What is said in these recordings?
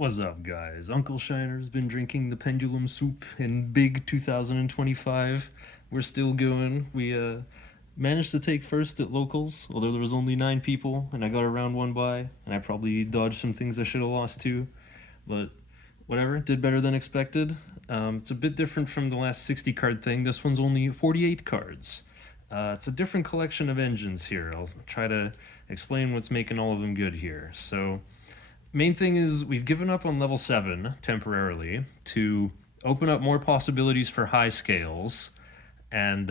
What's up, guys? Uncle Shiner's been drinking the pendulum soup in big 2025. We're still going. We managed to take first at locals, although there was only 9 people, and I got a round one by, and I probably dodged some things I should have lost to, but whatever, did better than expected. It's a bit different from the last 60 card thing. This one's only 48 cards. It's a different collection of engines here. I'll try to explain what's making all of them good here. So, main thing is we've given up on level 7 temporarily to open up more possibilities for high scales, and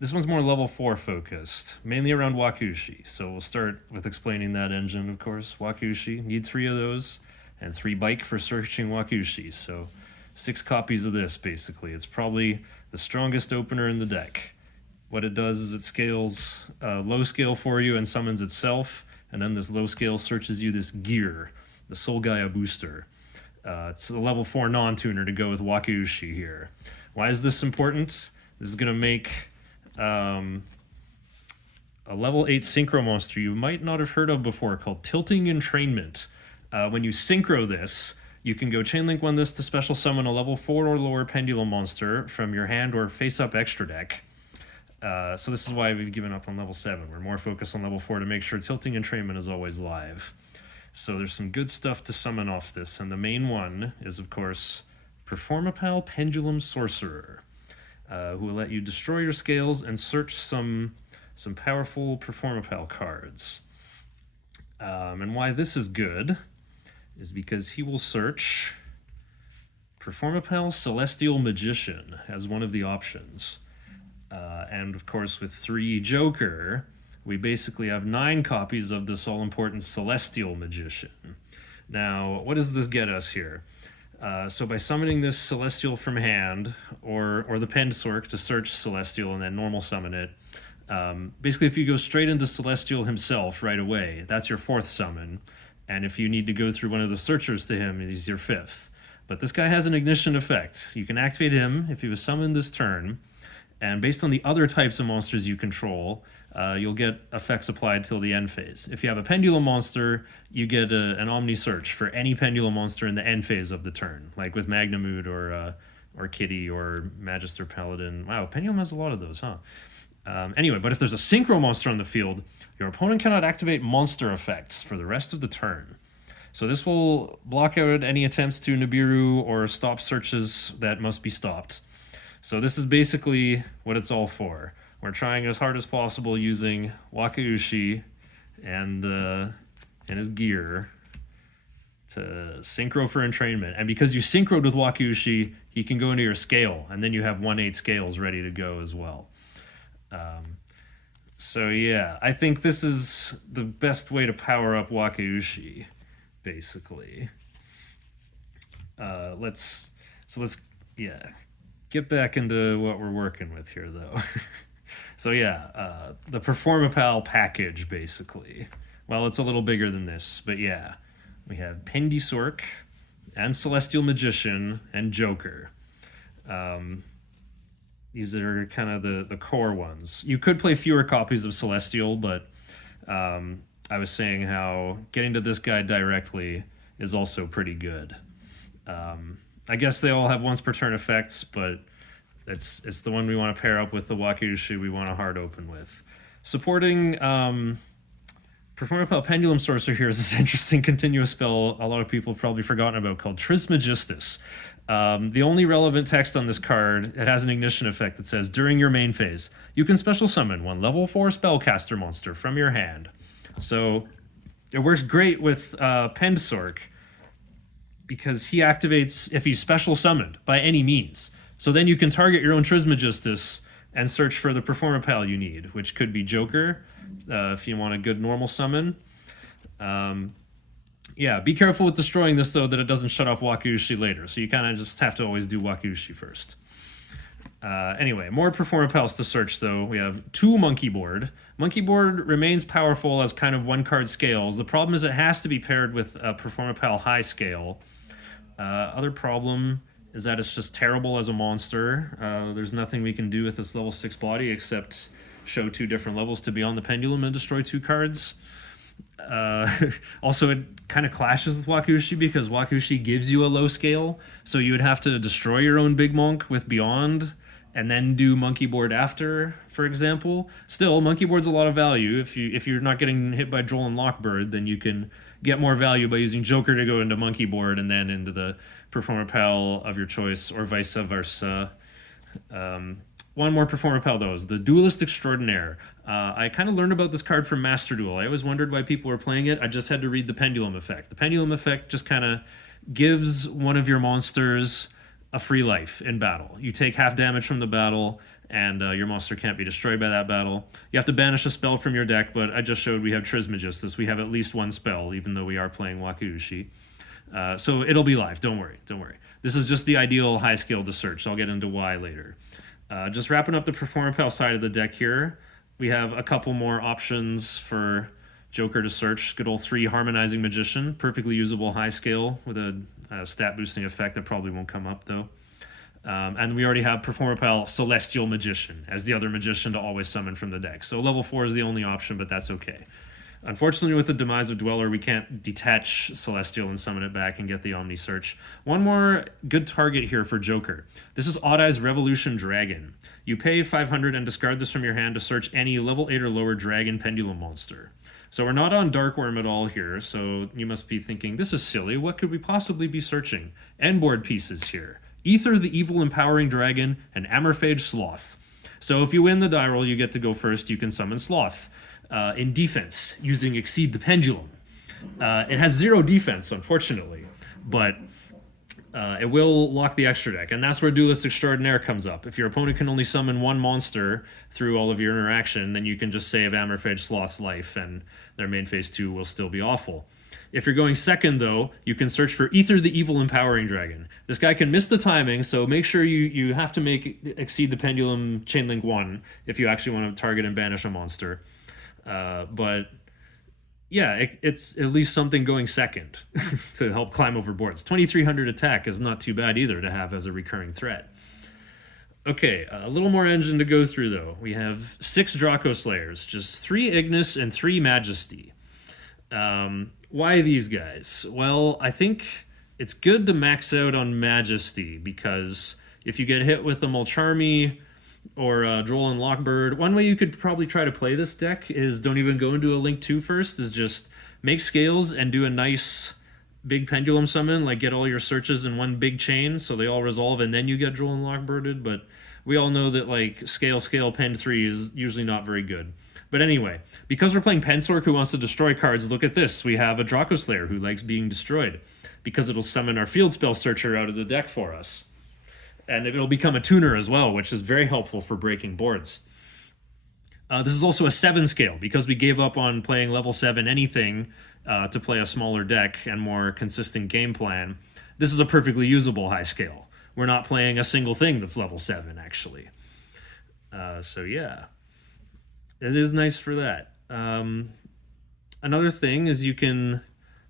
this one's more level 4 focused, mainly around Wakaushi. So we'll start with explaining that engine, of course. Wakaushi, need 3 of those, and 3 bike for searching Wakaushi. So 6 copies of this, basically. It's probably the strongest opener in the deck. What it does is it scales low scale for you and summons itself, and then this low scale searches you this gear, the Soul Gaia booster. It's a level 4 non-tuner to go with Wakaushi here. Why is this important? This is going to make a level 8 synchro monster you might not have heard of before called Tilting Entrainment. When you synchro this, you can go chainlink 1 this to special summon a level 4 or lower pendulum monster from your hand or face-up extra deck. So this is why we've given up on level 7. We're more focused on level 4 to make sure Tilting Entrainment is always live. So there's some good stuff to summon off this, and the main one is, of course, Performapal Pendulum Sorcerer, who will let you destroy your scales and search some powerful Performapal cards. And why this is good is because he will search Performapal Celestial Magician as one of the options. And of course, with 3 Joker, we basically have 9 copies of this all-important Celestial Magician. Now, what does this get us here? So by summoning this Celestial from hand, or the Pendsork to search Celestial and then normal summon it, basically if you go straight into Celestial himself right away, that's your 4th summon. And if you need to go through one of the searchers to him, he's your 5th. But this guy has an ignition effect. You can activate him if he was summoned this turn, and based on the other types of monsters you control, you'll get effects applied till the end phase. If you have a Pendulum monster, you get an Omni Search for any Pendulum monster in the end phase of the turn, like with Magnamood or Kitty or Magister Paladin. Wow, Pendulum has a lot of those, huh? Anyway, but if there's a Synchro monster on the field, your opponent cannot activate monster effects for the rest of the turn. So this will block out any attempts to Nibiru or stop searches that must be stopped. So this is basically what it's all for. We're trying as hard as possible using Wakaushi and his gear to synchro for entrainment. And because you synchroed with Wakaushi, he can go into your scale, and then you have 1/8 scales ready to go as well. So yeah, I think this is the best way to power up Wakaushi, basically. Let's get back into what we're working with here, though. So yeah, the Performapal package, basically. Well, it's a little bigger than this, but yeah. We have Pendsork and Celestial Magician and Joker. These are kind of the core ones. You could play fewer copies of Celestial, but I was saying how getting to this guy directly is also pretty good. I guess they all have once per turn effects, but it's the one we want to pair up with the Wakaushi we want to hard open with. Supporting Performapal Pendulum Sorcerer here is this interesting continuous spell a lot of people have probably forgotten about called Trismegistus. The only relevant text on this card, it has an ignition effect that says, during your main phase, you can special summon 1 level 4 spellcaster monster from your hand. So it works great with Pendsork, because he activates if he's special summoned by any means. So then you can target your own Trismegistus and search for the Performapal you need, which could be Joker, if you want a good normal summon. Yeah, be careful with destroying this, though, that it doesn't shut off Wakaushi later. So you kind of just have to always do Wakaushi first. Anyway, more Performapals to search, though. We have 2 Monkey Board. Monkey Board remains powerful as kind of 1-card scales. The problem is it has to be paired with a Performapal high scale. Other problem is that it's just terrible as a monster. There's nothing we can do with this level 6 body except show 2 different levels to be on the pendulum and destroy 2 cards. Uh, Also, it kind of clashes with Wakaushi because Wakaushi gives you a low scale, so you would have to destroy your own big monk with Beyond, and then do monkey board after, for example. Still, monkey board's a lot of value. If you're not getting hit by Droll and Lockbird, then you can get more value by using Joker to go into monkey board and then into the Performapal of your choice, or vice versa. One more Performapal though is the Duelist Extraordinaire. I kind of learned about this card from Master Duel. I always wondered why people were playing it. I just had to read the Pendulum Effect. The Pendulum Effect just kind of gives one of your monsters a free life in battle. You take half damage from the battle, and your monster can't be destroyed by that battle. You have to banish a spell from your deck, but I just showed we have Trismegistus. We have at least one spell, even though we are playing Wakaushi. So it'll be live. Don't worry. Don't worry. This is just the ideal high scale to search. I'll get into why later. Just wrapping up the Performapal side of the deck here. We have a couple more options for Joker to search. Good old 3 Harmonizing Magician. Perfectly usable high scale with a stat boosting effect that probably won't come up though. And we already have Performapal Celestial Magician as the other magician to always summon from the deck. So level 4 is the only option, but that's okay. Unfortunately, with the demise of Dweller, we can't detach Celestial and summon it back and get the Omni Search. One more good target here for Joker. This is Odd Eye's Revolution Dragon. You pay 500 and discard this from your hand to search any level 8 or lower Dragon Pendulum monster. So we're not on Darkworm at all here, so you must be thinking, this is silly, what could we possibly be searching? End board pieces here. Ether the Evil Empowering Dragon and Amorphage Sloth. So if you win the die roll, you get to go first, you can summon Sloth. In defense, using Exceed the Pendulum. It has 0 defense, unfortunately, but it will lock the extra deck, and that's where Duelist Extraordinaire comes up. If your opponent can only summon one monster through all of your interaction, then you can just save Amorphage Sloth's life, and their main phase 2 will still be awful. If you're going second, though, you can search for Ether the Evil Empowering Dragon. This guy can miss the timing, so make sure you have to make Exceed the Pendulum Chainlink 1 if you actually want to target and banish a monster. But yeah, it's at least something going second to help climb over boards. 2300 attack is not too bad either to have as a recurring threat. Okay, a little more engine to go through though. We have 6 Dracoslayers, just 3 Ignis and 3 Majesty. Why these guys? Well, I think it's good to max out on Majesty because if you get hit with a Mulcharmy or Droll and Lockbird, one way you could probably try to play this deck is don't even go into a Link 2 first, is just make scales and do a nice big pendulum summon, like get all your searches in one big chain so they all resolve and then you get Droll and Lockbirded, but we all know that like scale, pen 3 is usually not very good. But anyway, because we're playing Pensork who wants to destroy cards, look at this. We have a Dracoslayer who likes being destroyed because it'll summon our Field Spell Searcher out of the deck for us. And it'll become a tuner as well, which is very helpful for breaking boards. This is also a 7 scale because we gave up on playing level 7 anything to play a smaller deck and more consistent game plan. This is a perfectly usable high scale. We're not playing a single thing that's level 7, actually. So yeah, it is nice for that. Another thing is you can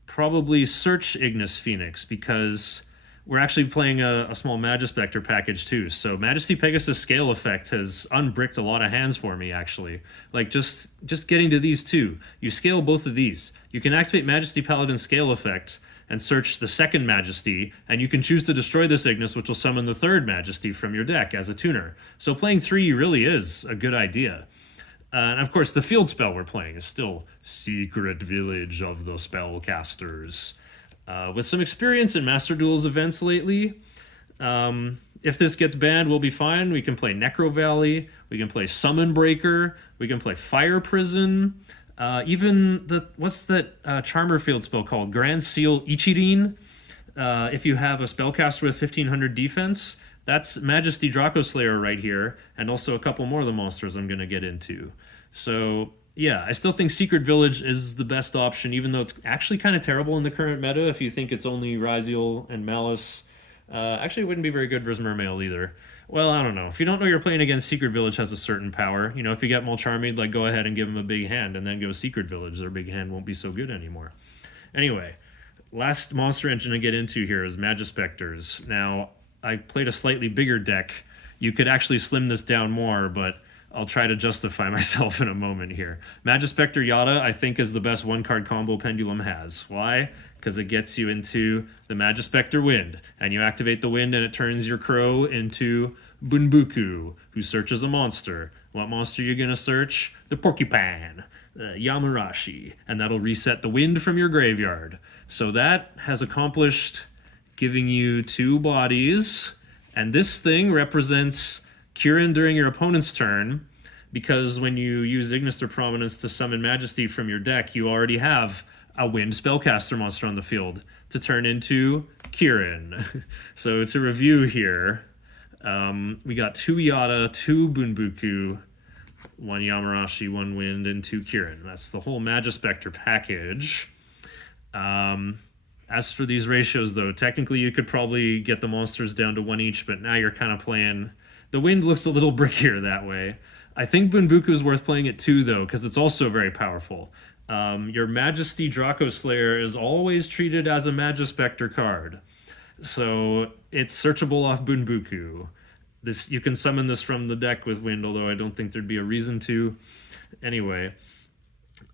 probably search Ignis Phoenix because we're actually playing a small Majespecter package too. So Majesty Pegasus Scale Effect has unbricked a lot of hands for me, actually. Like just getting to these two. You scale both of these. You can activate Majesty Paladin Scale Effect and search the second Majesty, and you can choose to destroy this Ignis, which will summon the third Majesty from your deck as a tuner. So playing 3 really is a good idea. And of course, the field spell we're playing is still Secret Village of the Spellcasters. With some experience in Master Duels events lately, if this gets banned, we'll be fine. We can play Necro Valley, we can play Summon Breaker, we can play Fire Prison, even what's that Charmer field spell called? Grand Seal Ichirin. If you have a spellcaster with 1500 defense, that's Majesty Dracoslayer right here, and also a couple more of the monsters I'm going to get into. So yeah, I still think Secret Village is the best option, even though it's actually kind of terrible in the current meta if you think it's only Ryziel and Malice. Actually, it wouldn't be very good versus Mermail either. Well, I don't know. If you don't know you're playing against, Secret Village has a certain power. You know, if you get Mulcharmied, like, go ahead and give them a big hand, and then go Secret Village. Their big hand won't be so good anymore. Anyway, last monster engine to get into here is Majespecters. Now, I played a slightly bigger deck. You could actually slim this down more, but I'll try to justify myself in a moment here. Majespecter Yada, I think, is the best one-card combo Pendulum has. Why? Because it gets you into the Majespecter Wind, and you activate the Wind and it turns your Crow into Bunbuku, who searches a monster. What monster are you going to search? The Porcupine, Yamarashi, and that'll reset the Wind from your graveyard. So that has accomplished giving you 2 bodies, and this thing represents Kirin during your opponent's turn, because when you use Ignister Prominence to summon Majesty from your deck, you already have a Wind Spellcaster monster on the field to turn into Kirin. So to review here, we got 2 Yada, 2 Bunbuku, 1 Yamarashi, 1 Wind, and 2 Kirin. That's the whole Majespecter package. As for these ratios, though, technically you could probably get the monsters down to 1 each, but now you're kind of playing... The Wind looks a little brickier that way. I think Bunbuku is worth playing at 2, though, because it's also very powerful. Your Majesty Dracoslayer is always treated as a Majespecter card. So it's searchable off Bunbuku. You can summon this from the deck with Wind, although I don't think there'd be a reason to. Anyway,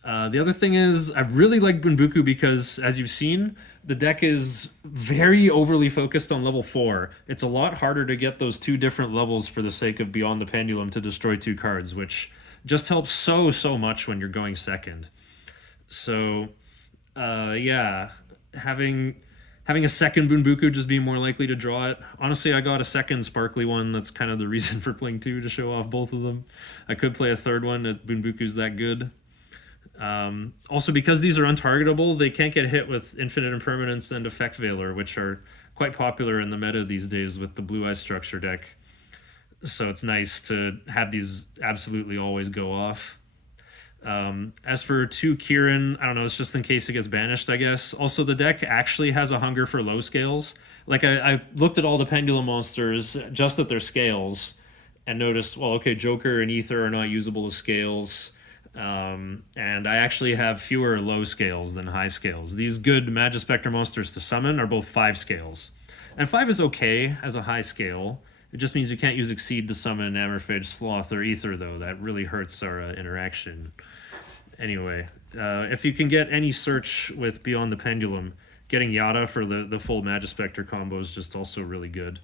the other thing is I really like Bunbuku because, as you've seen, the deck is very overly focused on level 4. It's a lot harder to get those 2 different levels for the sake of Beyond the Pendulum to destroy 2 cards, which just helps so much when you're going second. So, yeah, having a second Bunbuku just being more likely to draw it. Honestly, I got a second sparkly one. That's kind of the reason for playing 2, to show off both of them. I could play a third one if Bunbuku's that good. Also, because these are untargetable, they can't get hit with Infinite Impermanence and Effect Veiler, which are quite popular in the meta these days with the Blue Eye structure deck. So it's nice to have these absolutely always go off. As for 2 Kirin, I don't know, it's just in case it gets banished, I guess. Also, the deck actually has a hunger for low scales. Like, I looked at all the Pendulum monsters just at their scales and noticed, well, okay, Joker and Ether are not usable as scales. And I actually have fewer low scales than high scales. These good Majespecter monsters to summon are both 5 scales. And 5 is okay as a high scale. It just means you can't use Exceed to summon Amorphage, Sloth, or Ether, though. That really hurts our interaction. Anyway, if you can get any search with Beyond the Pendulum, getting Yada for the full Majespecter combo is just also really good.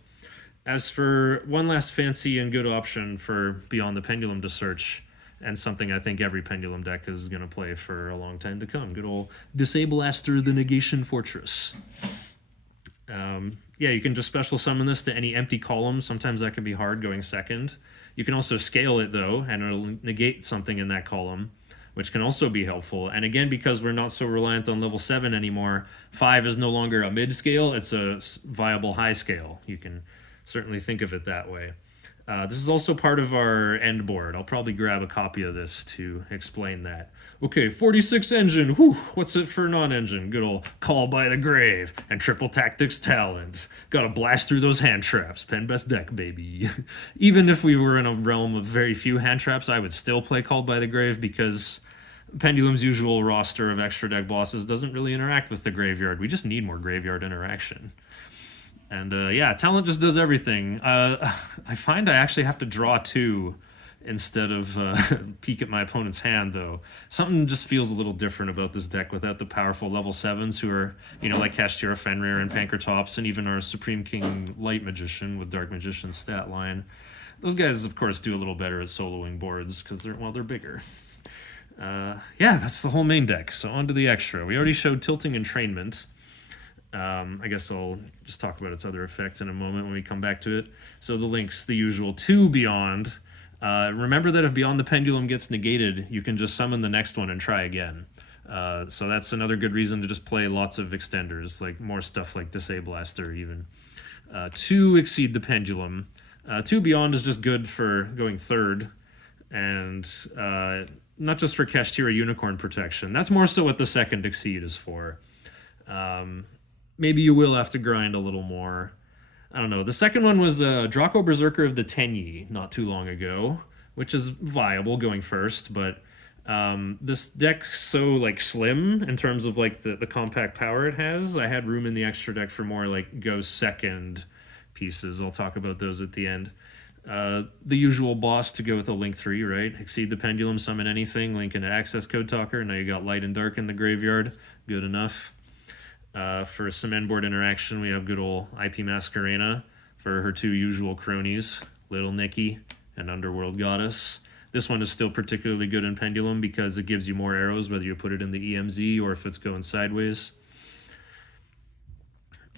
As for one last fancy and good option for Beyond the Pendulum to search, and something I think every Pendulum deck is going to play for a long time to come, good old Disablaster the Negation Fortress. Yeah, you can just special summon this to any empty column. Sometimes that can be hard going second. You can also scale it, though, and it'll negate something in that column, which can also be helpful. And again, because we're not so reliant on level 7 anymore, 5 is no longer a mid-scale, it's a viable high scale. You can certainly think of it that way. This is also part of our end board. I'll probably grab a copy of this to explain that. Okay, 46 engine. Whew, what's it for non-engine? Good old Call by the Grave and Triple Tactics Talent. Gotta blast through those hand traps. Pen best deck, baby. Even if we were in a realm of very few hand traps, I would still play Called by the Grave because Pendulum's usual roster of extra deck bosses doesn't really interact with the graveyard. We just need more graveyard interaction. And yeah, talent just does everything. I find I actually have to draw 2 instead of peek at my opponent's hand, though. Something just feels a little different about this deck without the powerful level 7s who are, you know, like Kashtira Fenrir and Pankratops, and even our Supreme King Light Magician with Dark Magician's stat line. Those guys, of course, do a little better at soloing boards because they're bigger. Yeah, that's the whole main deck. So on to the extra. We already showed Tilting Entrainment. I guess I'll just talk about its other effect in a moment when we come back to it. So the links, the usual 2 Beyond. Remember that if Beyond the Pendulum gets negated, you can just summon the next one and try again. So that's another good reason to just play lots of extenders, like more stuff like Disablaster even. 2 Exceed the Pendulum. 2 Beyond is just good for going third, and not just for Kashtira Unicorn protection. That's more so what the second Exceed is for. Maybe you will have to grind a little more. I don't know. The second one was Draco Berserker of the Tenyi not too long ago, which is viable going first, but this deck's so like slim in terms of like the compact power it has. I had room in the extra deck for more like go second pieces. I'll talk about those at the end. The usual boss to go with a Link 3, right? Exceed the Pendulum, summon anything, link into Access Code Talker. Now you got Light and Dark in the graveyard. Good enough. For some endboard interaction, we have good old IP Masquerena for her two usual cronies, Little Nikki and Underworld Goddess. This one is still particularly good in Pendulum because it gives you more arrows whether you put it in the EMZ or if it's going sideways.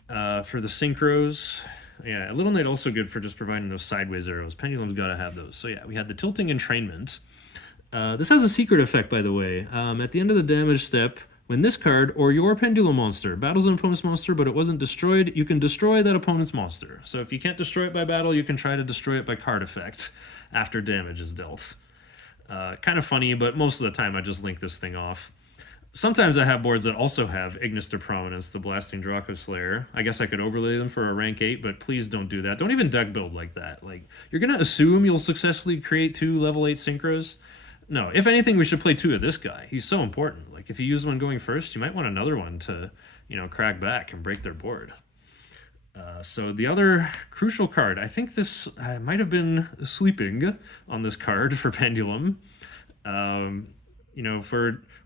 For the synchros, yeah, Little Knight also good for just providing those sideways arrows. Pendulum's got to have those. So yeah, we had the tilting entrainment. This has a secret effect, by the way. At the end of the damage step, when this card or your Pendulum monster battles an opponent's monster but it wasn't destroyed, you can destroy that opponent's monster. So if you can't destroy it by battle, you can try to destroy it by card effect after damage is dealt. Kind of funny, but most of the time I just link this thing off. Sometimes I have boards that also have Ignis to Prominence, the Blasting Dracoslayer. I guess I could overlay them for a rank 8, but please don't do that. Don't even deck build like that. Like, you're going to assume you'll successfully create 2 level 8 synchros? No, if anything, we should play 2 of this guy. He's so important. Like, if you use one going first, you might want another one to, crack back and break their board. So the other crucial card, I think this might have been sleeping on this card for Pendulum.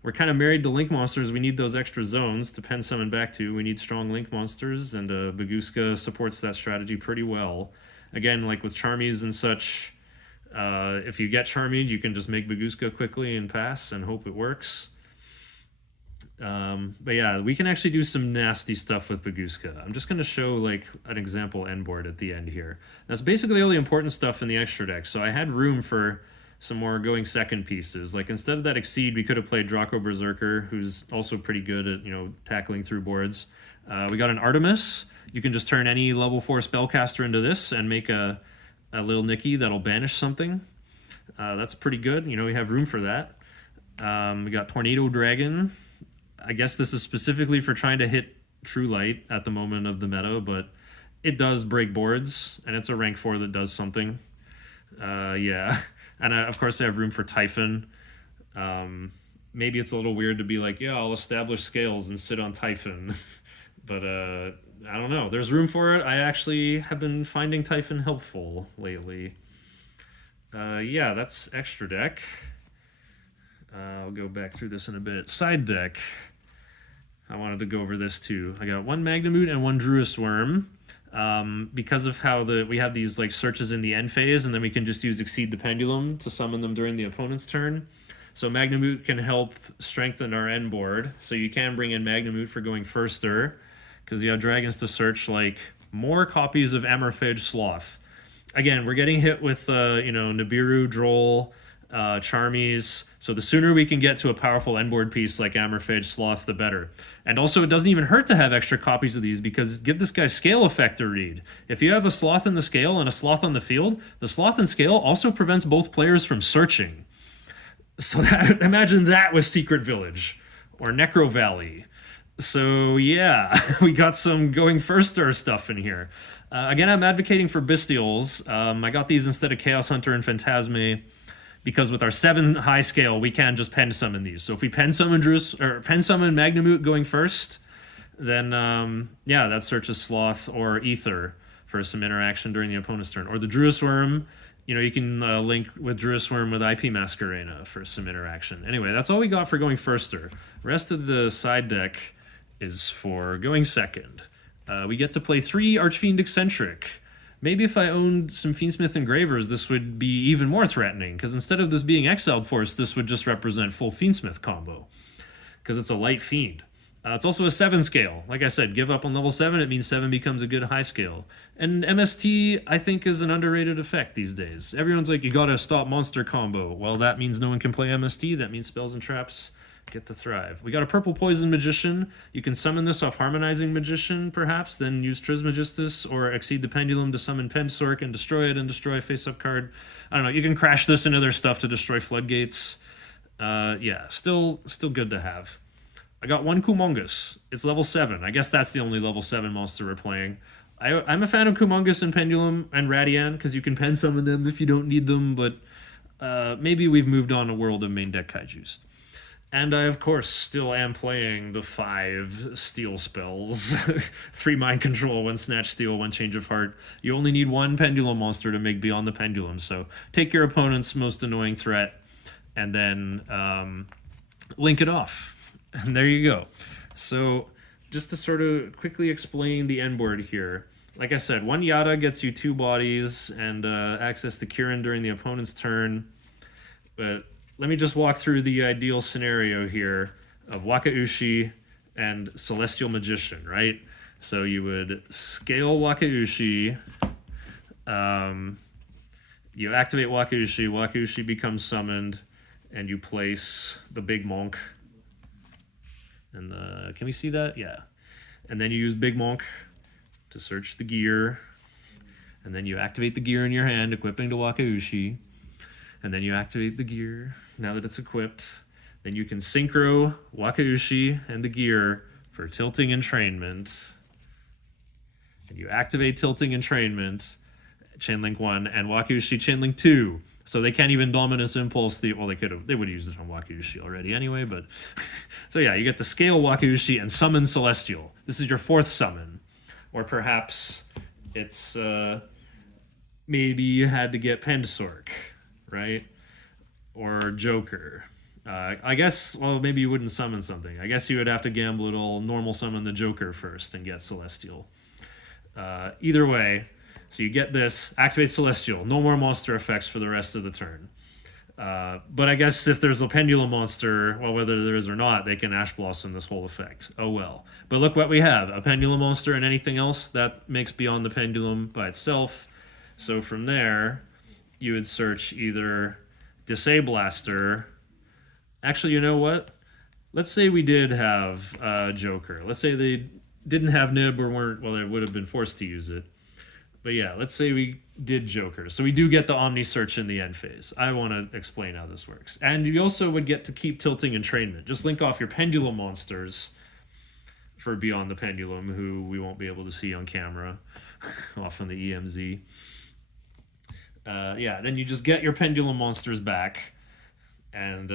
We're kind of married to Link monsters. We need those extra zones to pen summon back to. We need strong Link monsters, and Baguska supports that strategy pretty well. Again, like with Charmies and such, if you get Charmied, you can just make Baguska quickly and pass and hope it works. But yeah, we can actually do some nasty stuff with Baguska. I'm just going to show like an example end board at the end here. That's basically all the important stuff in the extra deck. So I had room for some more going second pieces. Like instead of that Exceed, we could have played Draco Berserker, who's also pretty good at, tackling through boards. We got an Artemis. You can just turn any level 4 spellcaster into this and make a little Nikki that'll banish something. That's pretty good. We have room for that. We got Tornado Dragon. I guess this is specifically for trying to hit True Light at the moment of the meta, but it does break boards, and it's a rank 4 that does something. Yeah. And of course, I have room for Typhon. Maybe it's a little weird to be like, yeah, I'll establish scales and sit on Typhon. But I don't know. There's room for it. I actually have been finding Typhon helpful lately. Yeah, that's extra deck. I'll go back through this in a bit. Side deck. I wanted to go over this too. I got 1 Magnamute and 1 Druis Worm. Because of how we have these like searches in the end phase, and then we can just use Exceed the Pendulum to summon them during the opponent's turn. So Magnamute can help strengthen our end board. So you can bring in Magnamute for going firster, because you have dragons to search like more copies of Amorphage Sloth. Again, we're getting hit with Nibiru, Droll, Charmies. So the sooner we can get to a powerful end board piece like Amorphage Sloth, the better. And also, it doesn't even hurt to have extra copies of these, because give this guy Scale Effect to read. If you have a Sloth in the scale and a Sloth on the field, the Sloth in scale also prevents both players from searching. So imagine that with Secret Village or Necro Valley. So yeah, we got some going firster stuff in here. Again, I'm advocating for Bestials. I got these instead of Chaos Hunter and Phantasme, because with our 7 high scale, we can just pen summon these. So if we pen summon Magnamute going first, then yeah, that searches Sloth or Ether for some interaction during the opponent's turn. Or the Druis Worm, you can link with Druis Worm with IP Masquerena for some interaction. Anyway, that's all we got for going firster. Rest of the side deck is for going second. We get to play 3 Archfiend Eccentric. Maybe if I owned some Fiendsmith Engravers, this would be even more threatening, because instead of this being Exiled Force, this would just represent full Fiendsmith combo, because it's a light Fiend. It's also a 7 scale. Like I said, give up on level 7, it means 7 becomes a good high scale. And MST, I think, is an underrated effect these days. Everyone's like, you gotta stop monster combo. Well, that means no one can play MST. That means spells and traps get to thrive. We got a Purple Poison Magician. You can summon this off Harmonizing Magician, perhaps, then use Trismegistus or Exceed the Pendulum to summon Pensork and destroy it and destroy a face-up card. I don't know, you can crash this into their stuff to destroy Floodgates. Yeah, still good to have. I got 1 Kumongus. It's level 7. I guess that's the only level 7 monster we're playing. I'm a fan of Kumongus and Pendulum and Radian, because you can pen summon them if you don't need them, but maybe we've moved on a world of main deck kaijus. And I, of course, still am playing the 5 steel spells. 3 mind control, 1 snatch steel, 1 change of heart. You only need 1 pendulum monster to make Beyond the Pendulum. So take your opponent's most annoying threat and then link it off. And there you go. So just to sort of quickly explain the end board here. Like I said, 1 Yada gets you 2 bodies and access to Kirin during the opponent's turn. But let me just walk through the ideal scenario here of Wakaushi and Celestial Magician, right? So you would scale Wakaushi. You activate Wakaushi. Wakaushi becomes summoned, and you place the Big Monk. And can we see that? Yeah. And then you use Big Monk to search the gear. And then you activate the gear in your hand, equipping to Wakaushi. And then you activate the gear now that it's equipped. Then you can synchro Wakaushi and the gear for tilting entrainment. And you activate tilting entrainment, Chainlink 1, and Wakaushi Chainlink 2. So they can't even Dominus Impulse the... Well, they would have used it on Wakaushi already anyway, but... So yeah, you get to scale Wakaushi and summon Celestial. This is your 4th summon. Or perhaps it's... maybe you had to get Pensork, right? Or Joker. I guess, well, maybe you wouldn't summon something. I guess you would have to gamble it all, normal summon the Joker first and get Celestial. Either way, so you get this, activate Celestial, no more monster effects for the rest of the turn. But I guess if there's a Pendulum monster, well, whether there is or not, they can Ash Blossom this whole effect. Oh well. But look what we have, a Pendulum monster and anything else, that makes Beyond the Pendulum by itself. So from there, you would search either Disablaster. Actually, you know what? Let's say we did have Joker. Let's say they didn't have Nib or weren't, well, they would have been forced to use it. But yeah, let's say we did Joker. So we do get the Omni Search in the end phase. I want to explain how this works. And you also would get to keep tilting entrainment. Just link off your Pendulum monsters for Beyond the Pendulum, who we won't be able to see on camera off on the EMZ. Yeah, then you just get your Pendulum monsters back. And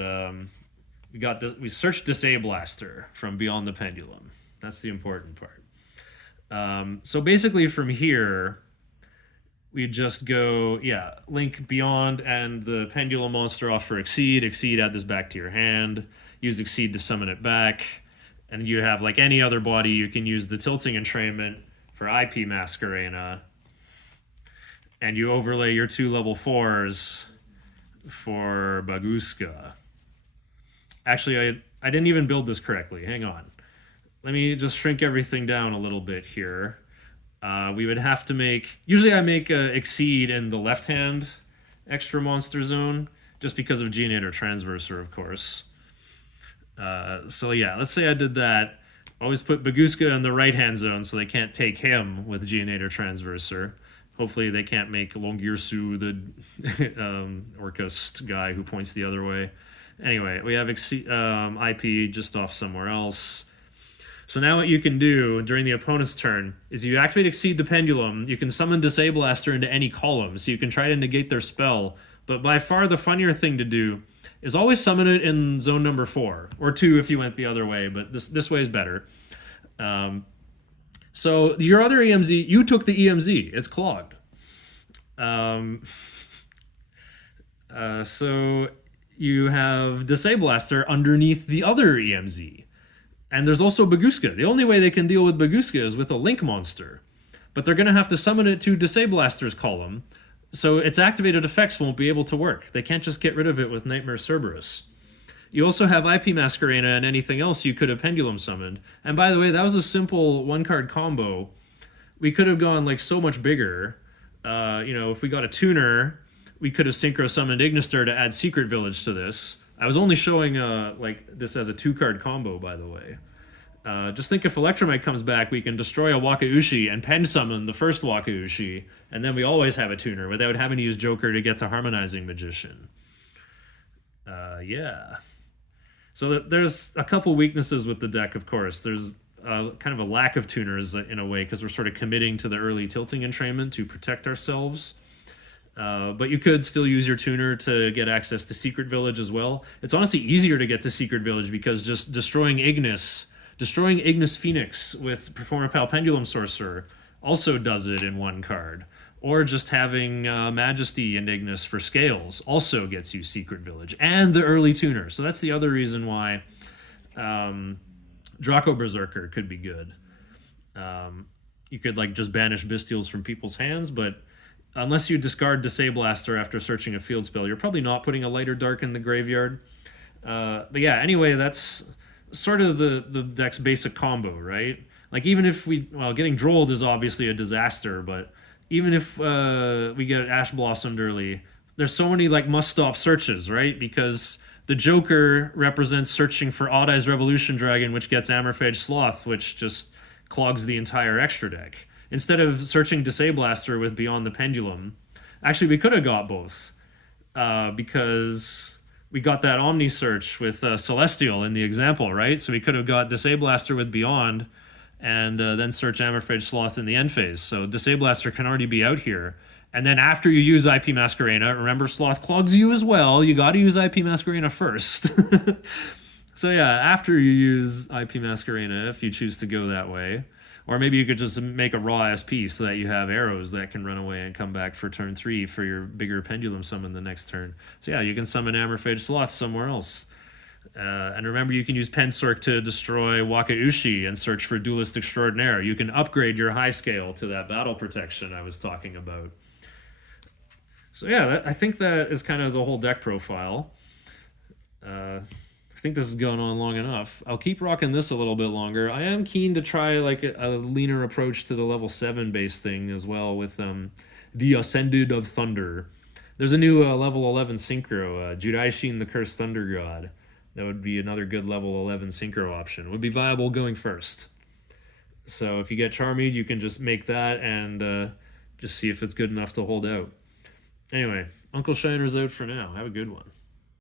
we searched Disablaster from Beyond the Pendulum. That's the important part. So basically from here, we just go, yeah, link Beyond and the Pendulum monster off for Exceed. Exceed, add this back to your hand. Use Exceed to summon it back. And you have, like any other body, you can use the Tilting Entrainment for IP Masquerena. And you overlay your 2 level 4s for Baguska. Actually, I didn't even build this correctly. Hang on. Let me just shrink everything down a little bit here. We would have to make... Usually I make Exceed in the left-hand extra monster zone, just because of Geonator Transverser, of course. So yeah, let's say I did that. Always put Baguska in the right-hand zone so they can't take him with Geonator Transverser. Hopefully they can't make Longirsu, the Orcust guy who points the other way. Anyway, we have IP just off somewhere else. So now what you can do during the opponent's turn is you activate Exceed the Pendulum. You can summon Disablaster into any column, so you can try to negate their spell. But by far the funnier thing to do is always summon it in zone number 4, or 2 if you went the other way, but this way is better. So your other EMZ, you took the EMZ. It's clogged. So you have Disablaster underneath the other EMZ. And there's also Baguska. The only way they can deal with Baguska is with a Link monster. But they're going to have to summon it to Disablaster's column, so its activated effects won't be able to work. They can't just get rid of it with Nightmare Cerberus. You also have IP Masquerena and anything else you could have Pendulum summoned. And by the way, that was a simple 1-card combo. We could have gone like so much bigger. If we got a tuner, we could have Synchro summoned Ignister to add Secret Village to this. I was only showing this as a 2-card combo, by the way. Just think if Electromite comes back, we can destroy a Wakaushi and pen summon the first Wakaushi, and then we always have a tuner without having to use Joker to get to Harmonizing Magician. Yeah. So there's a couple weaknesses with the deck, of course. There's kind of a lack of tuners in a way, because we're sort of committing to the early Tilting Entrainment to protect ourselves. But you could still use your tuner to get access to Secret Village as well. It's honestly easier to get to Secret Village because just destroying Ignis Phoenix with Performapal Pendulum Sorcerer also does it in one card. Or just having Majesty and Ignis for scales also gets you Secret Village and the early tuner. So that's the other reason why Draco Berserker could be good. You could like just banish Bestials from people's hands, but unless you discard Disablaster after searching a field spell, you're probably not putting a lighter dark in the graveyard. But yeah, anyway, that's sort of the deck's basic combo, right? Like even if getting Drolled is obviously a disaster, but even if we get Ash Blossomed early, there's so many like must-stop searches, right? Because the Joker represents searching for Odd Eyes Revolution Dragon, which gets Amorphage Sloth, which just clogs the entire extra deck. Instead of searching Disablaster with Beyond the Pendulum, actually we could have got both because we got that Omni search with Celestial in the example, right? So we could have got Disablaster with Beyond and then search Amorphage Sloth in the end phase. So Disablaster can already be out here. And then after you use IP Masquerena, remember Sloth clogs you as well. You got to use IP Masquerena first. So yeah, after you use IP Masquerena, if you choose to go that way, or maybe you could just make a raw SP so that you have arrows that can run away and come back for turn 3 for your bigger Pendulum summon the next turn. So yeah, you can summon Amorphage Sloth somewhere else. And remember, you can use Pensork to destroy Wakaushi and search for Duelist Extraordinaire. You can upgrade your high scale to that battle protection I was talking about. So yeah, I think that is kind of the whole deck profile. I think this is going on long enough. I'll keep rocking this a little bit longer. I am keen to try like a leaner approach to the level 7 base thing as well with the Ascended of Thunder. There's a new level 11 synchro, Judaishin the Cursed Thunder God. That would be another good level 11 synchro option. Would be viable going first. So if you get Charmead, you can just make that and just see if it's good enough to hold out. Anyway, Uncle Shiner's out for now. Have a good one.